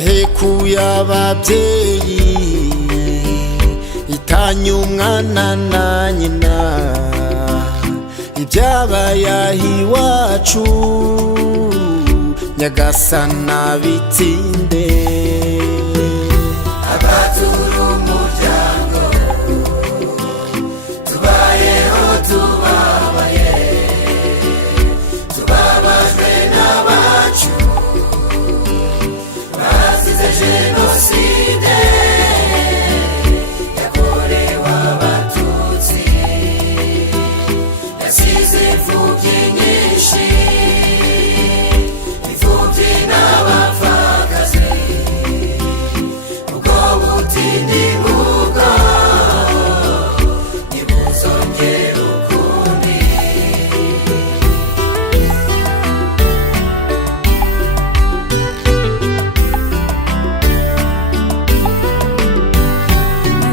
yahekuye ababyeyi itanya umwana na nyina ibyabaye aho iwacu Nyagasana bitinde abatura umuryango tubayeho tubabaye tubabajwe n'abacu bazize jenoside yakorewe abatutsi yasize imfubyi nyinshi imfubyi n'abapfakazi ubwo butindi bubwo ntibuzongere ukundi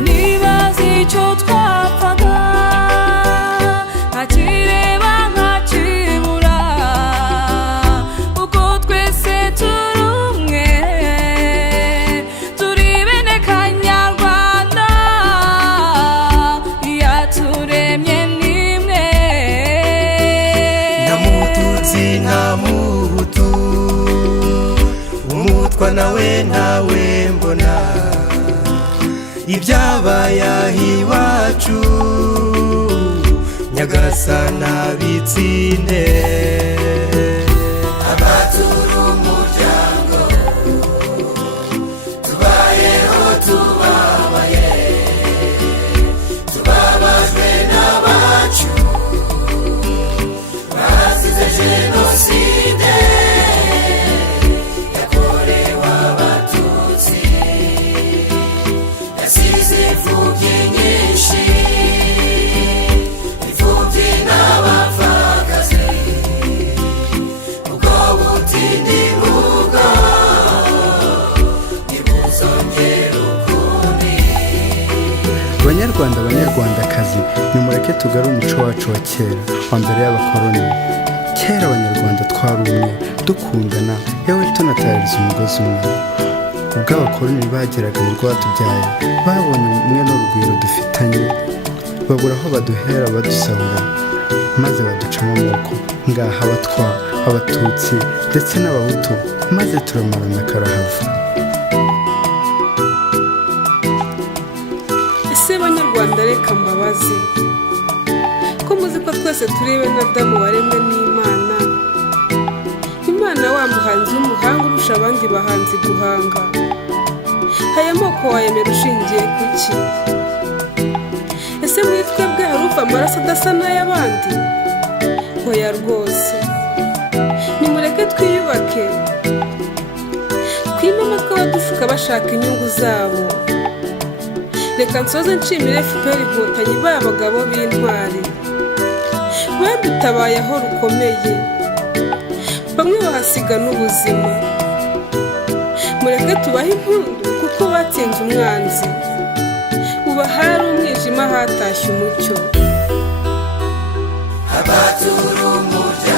nibaza icyo twapfaga ntakireba ntakibura kuko twese turi umwe turi bene Kanyarwanda yaturemye nimwe nta mututsi nta muhutu umutwa nawe ntawe mbona ibyabaye aho iwacu Nyagasana bitsinde abatura umuryango tubayeho tubabaye tubabajwe n'abacu bazize jenoside yakorewe abatutsi yasize imfubyi nyinshi imfubyi n'abapfakazi ubwo butindi bubwo ntibuzongere ukundi Banyarwanda banyarwandakazi nimureke tugare umuco wacu wa kera wa mbere y'abakoloni kera abanyarwanda twari umwe dukundana yewe tunatahiriza umugozi umwe ubwo abakoloni bageraga mu rwatubyaye babonye umwe n'urugwiro dufitanye babura aho baduhera badusahura maze baducamo amoko ngaha abatwa abatutsi ndetse n'abahutu maze turamarana karahava ese banyarwanda reka mbabaze ko muzi ko twese turi bene Adamu waremwe n'Imana Imana wa muhanzi w'umuhanga urusha abandi bahanzi guhanga aya moko wayemera ushingiye ku ki ese muri twebwe hari uva amaraso adasa n'ay'abandi hoya rwose nimureke twiyubake twime amatwi abadushuka bashaka inyungu zabo reka nsoze nshimire FPR Inkotanyi ba bagabo b'intwari badutabaye aho rukomeye bamwe bahasiga n'ubuzima mureke tubahe impundu kuko batsinze umwanzi uba hari umwijima hatashye umucyo abatura umuryango